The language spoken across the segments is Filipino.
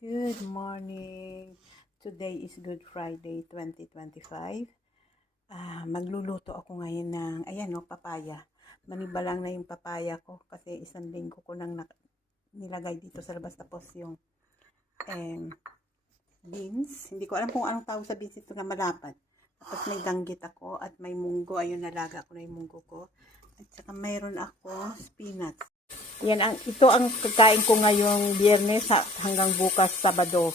Good morning. Today is Good Friday 2025. Magluluto ako ngayon ng, ayan o, papaya. Manibalang na yung papaya ko kasi isang linggo ko nang nilagay dito sa labas. Tapos yung beans. Hindi ko alam kung anong tawag sa beans ito na malapad. Tapos may danggit ako at may munggo. Ayun, nalaga ko na yung munggo ko. At saka mayroon ako spinach. Ito ang kakain ko ngayong Biyernes hanggang bukas Sabado.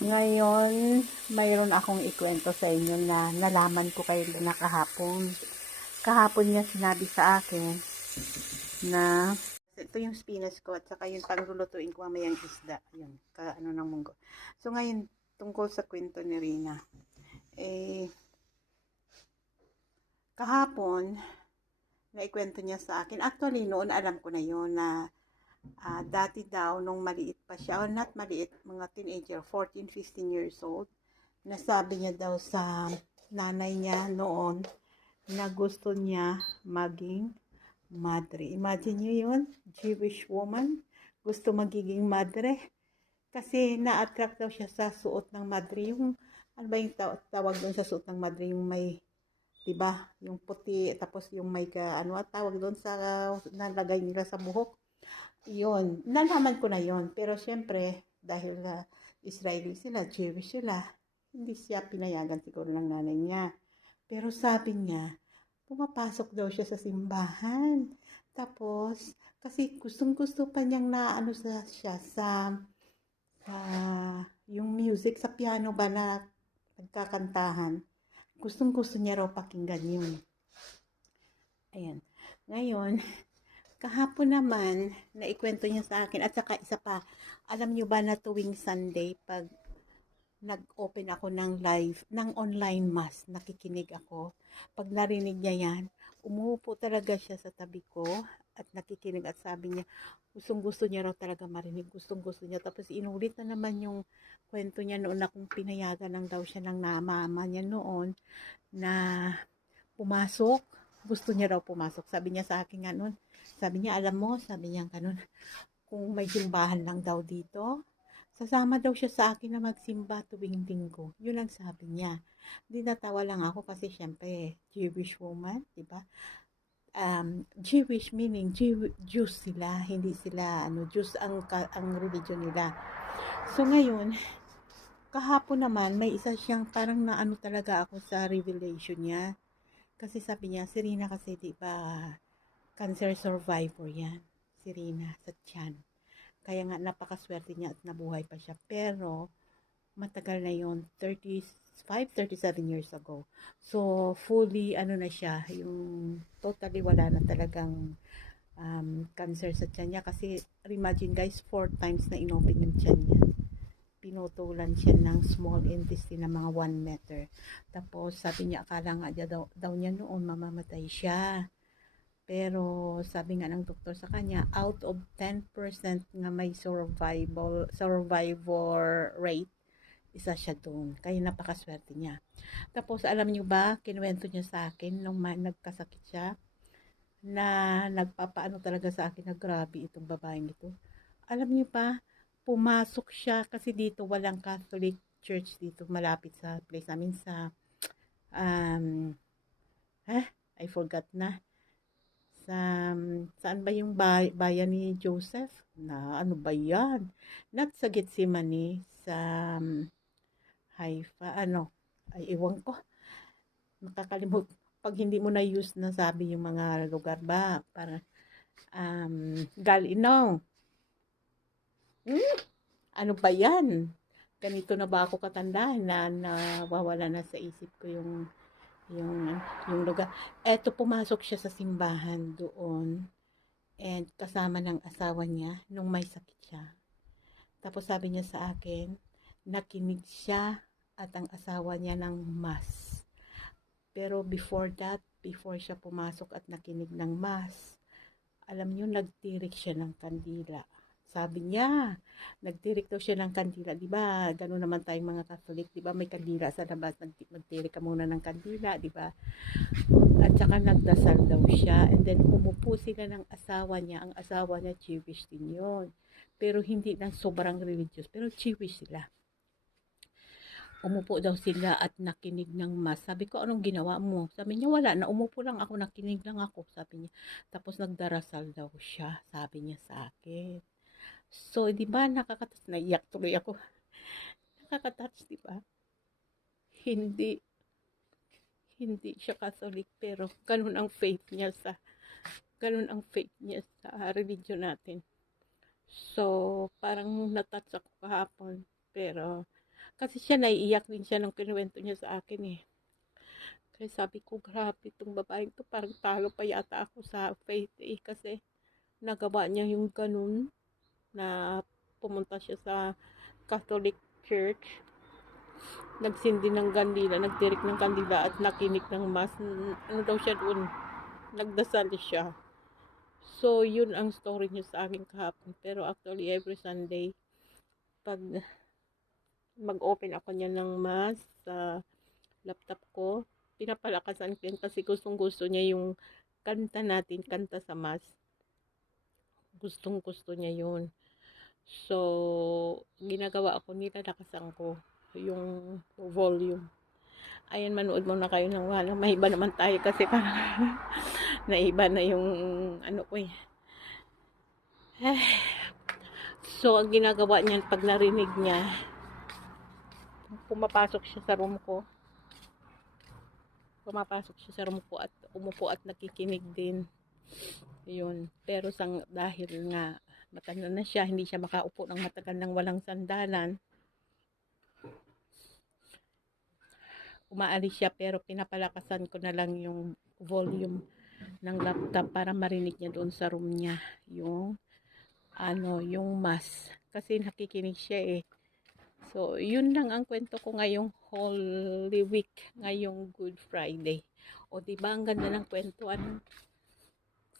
Ngayon, mayroon akong ikwento sa inyo na nalaman ko kayo na kahapon. Kahapon niya sinabi sa akin na ito yung spinach ko at saka yung paglulutuin ko mamayang isda. Yun, ng munggo. So ngayon, tungkol sa kwento ni Rina. Kahapon, naikwento niya sa akin. Actually, noon alam ko na yun na dati daw, nung maliit pa siya, or not maliit, mga teenager, 14, 15 years old, nasabi niya daw sa nanay niya noon na gusto niya maging madre. Imagine niyo yun, Jewish woman, gusto magiging madre. Kasi na-attract daw siya sa suot ng madre. Yung, ano ba yung tawag doon sa suot ng madre? Yung may, diba? Yung puti, tapos yung may tawag doon sa nalagay nila sa buhok. Yun, nalaman ko na yun. Pero syempre, dahil Israeli sila, Jewish sila, hindi siya pinayagan siguro ng nanay niya. Pero sabi niya, pumapasok daw siya sa simbahan. Tapos, kasi gustong-gusto pa niyang siya sa yung music sa piano ba na nagkakantahan. Gustong-gusto niya raw pakinggan yun. Ayan. Ngayon, kahapon naman, naikwento niya sa akin. At saka isa pa, alam niyo ba na tuwing Sunday, pag nag-open ako ng live, ng online mass, nakikinig ako. Pag narinig niya yan, umuupo talaga siya sa tabi ko at nakikinig at sabi niya, gustong-gusto niya raw talaga marinig, gustong-gusto niya. Tapos inulit na naman yung kwento niya noon na kung pinayagan lang daw siya ng mama niya noon na pumasok. Gusto niya raw pumasok. Sabi niya sa akin nga noon, sabi niya, alam mo, sabi niya ganun, kung may simbahan lang daw dito, sasama daw siya sa akin na magsimba tuwing linggo. Yun ang sabi niya. Di natawa lang ako kasi syempre, Jewish woman, di ba? Jewish meaning Jews sila, hindi sila Jews ang religion nila. So ngayon, kahapon naman may isa siyang parang talaga ako sa revelation niya. Kasi sabi niya, si Rina kasi di ba cancer survivor yan. Si Rina sa tiyan. Kaya nga napakaswerte niya at nabuhay pa siya. Pero matagal na yon, 37 years ago. So fully na siya, yung totally wala na talagang cancer sa tiyan niya. Kasi imagine guys, 4 times na inopen yung tiyan niya. Pinutulan siya ng small intestine na mga 1 meter. Tapos sabi niya, akala nga daw niya noon mamamatay siya. Pero sabi nga ng doktor sa kanya, out of 10% nga may survivor rate, isa siya doon. Kaya napakaswerte niya. Tapos alam niyo ba, kinuwento niya sa akin nung nagkasakit siya, na nagpapaano talaga sa akin na grabe itong babaeng ito. Alam niyo pa, pumasok siya kasi dito walang Catholic church dito malapit sa place namin sa I forgot na. Saan ba yung bayan ni Joseph? Na ano ba yan? Not sa Getsemani, sa Haifa, ay iwan ko. Nakakalimut. Pag hindi mo na-use na sabi yung mga lugar ba, para Galino. Ano ba yan? Ganito na ba ako katanda na nawawala na sa isip ko yung lugar. Eto, pumasok siya sa simbahan doon and kasama ng asawa niya nung may sakit siya. Tapos sabi niya sa akin, nakinig siya at ang asawa niya ng mass. Pero before siya pumasok at nakinig ng mass, alam niyo, nagtirik siya ng kandila. Sabi niya, nagtirik daw siya ng kandila. Diba, gano'n naman tayong mga Catholic. Diba, may kandila sa labas. Nagtirik ka muna ng kandila. Diba? At saka nagdasal daw siya. And then, umupo sila ng asawa niya. Ang asawa niya, Jewish din yun. pero hindi na sobrang religious, pero Jewish sila. Umupo daw sila at nakinig ng mass. Sabi ko, anong ginawa mo? Sabi niya, wala na, umupo lang ako, nakinig lang ako, sabi niya. Tapos nagdarasal daw siya, sabi niya sa akin. So, di ba, nakakatas, naiyak tuloy ako. Nakakatats, di ba? Hindi, hindi siya Catholic, pero ganun ang faith niya sa religion natin. So, parang natouch ako kahapon, pero kasi siya naiiyak din siya nung kinuwento niya sa akin eh. Kaya sabi ko, grabe itong babaeng to, parang talo pa yata ako sa faith eh, kasi nagawa niya yung ganun na pumunta siya sa Catholic Church, nagsindi ng kandila, nagtirik ng kandila at nakinig ng mass. Ano daw siya doon? Nagdasal siya. So, yun ang story niya sa akin kahapon. Pero actually, every Sunday, pag mag-open ako niya ng mass sa laptop ko, pinapalakasan ko yan kasi gustong-gusto niya yung kanta natin, kanta sa mass. Gustong-gusto niya yun. So, ginagawa ako, nilalakasan ko yung volume. Ayan, manood muna kayo ng wala. Mahiba naman tayo kasi parang naiba na yung ano ko eh. So, ang ginagawa niyan pag narinig niya, pumapasok siya sa room ko. At umupo at nakikinig din. Yun. Pero dahil nga matanda na siya, hindi siya makaupo ng matagal ng walang sandalan. Umaalis siya pero pinapalakasan ko na lang yung volume ng laptop para marinig niya doon sa room niya yung mass kasi nakikinig siya eh. So yun lang ang kwento ko ngayong Holy Week, ngayong Good Friday. O diba ang ganda ng kwentuan.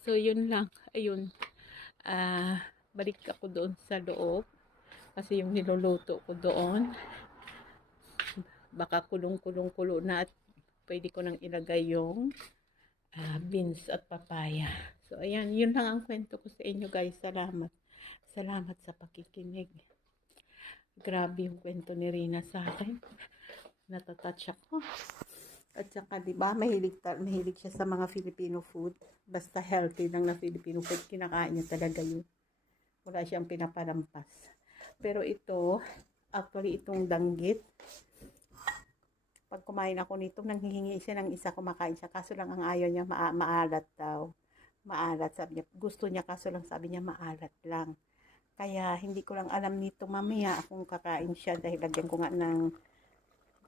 So yun lang, ayun. Balik ako doon sa loob kasi yung niluluto ko doon baka kulong-kulo na at pwede ko nang ilagay yung beans at papaya. So, ayan, yun lang ang kwento ko sa inyo guys. Salamat. Salamat sa pakikinig. Grabe yung kwento ni Rina sa akin. Natatouch ako. At saka, diba, mahilig siya sa mga Filipino food. Basta healthy lang na Filipino food. Kinakain niya talaga yun. Wala siyang pinapalampas. Pero ito, actually, itong danggit, pag kumain ako nito, nanghihingi siya ng isa, kumakain siya. Kaso lang ang ayaw niya, maalat daw. Maalat, sabi niya. Gusto niya, kaso lang sabi niya, maalat lang. Kaya, hindi ko lang alam nito mamaya kung kakain siya dahil lagyan ko nga ng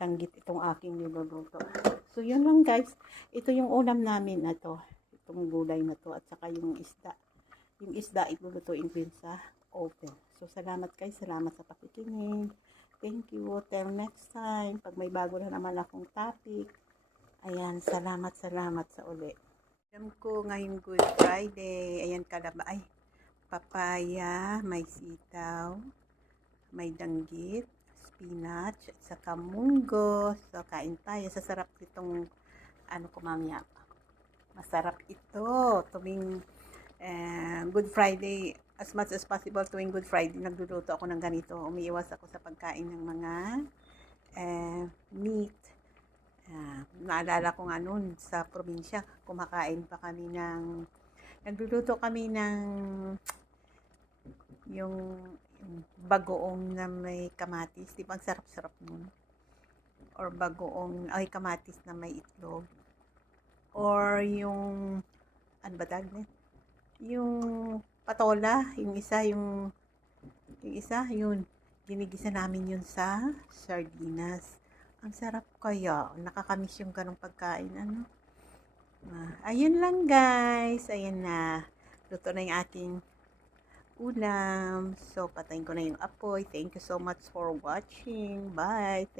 danggit itong aking niluluto. So, yun lang guys. Ito yung ulam namin na to. Itong gulay na to. At saka yung isda. Yung isda, ilulutuin ko yun sa oven. So, salamat guys. Salamat sa pakikinig. Thank you. Till next time. Pag may bago na naman akong topic. Ayan. Salamat sa uli. Alam ko ngayong Good Friday. Ayan, ay, papaya, may sitaw, may danggit, spinach, at saka munggo. So, kain tayo. Sasarap itong, ko mamaya. Masarap ito. Tuwing Good Friday, as much as possible tuwing Good Friday, nagluluto ako ng ganito. Umiiwas ako sa pagkain ng mga meat. Naalala ko nga noon sa probinsya, nagluluto kami ng yung bagoong na may kamatis. Di ba ang sarap-sarap nun? Or bagoong, kamatis na may itlog. Or yung, yung patola, yung isa, yun, ginigisa namin yun sa sardinas. Ang sarap kaya, nakakamiss yung ganong pagkain, ayun lang guys, ayan na, luto na yung aking ulam. So, patayin ko na yung apoy. Thank you so much for watching. Bye.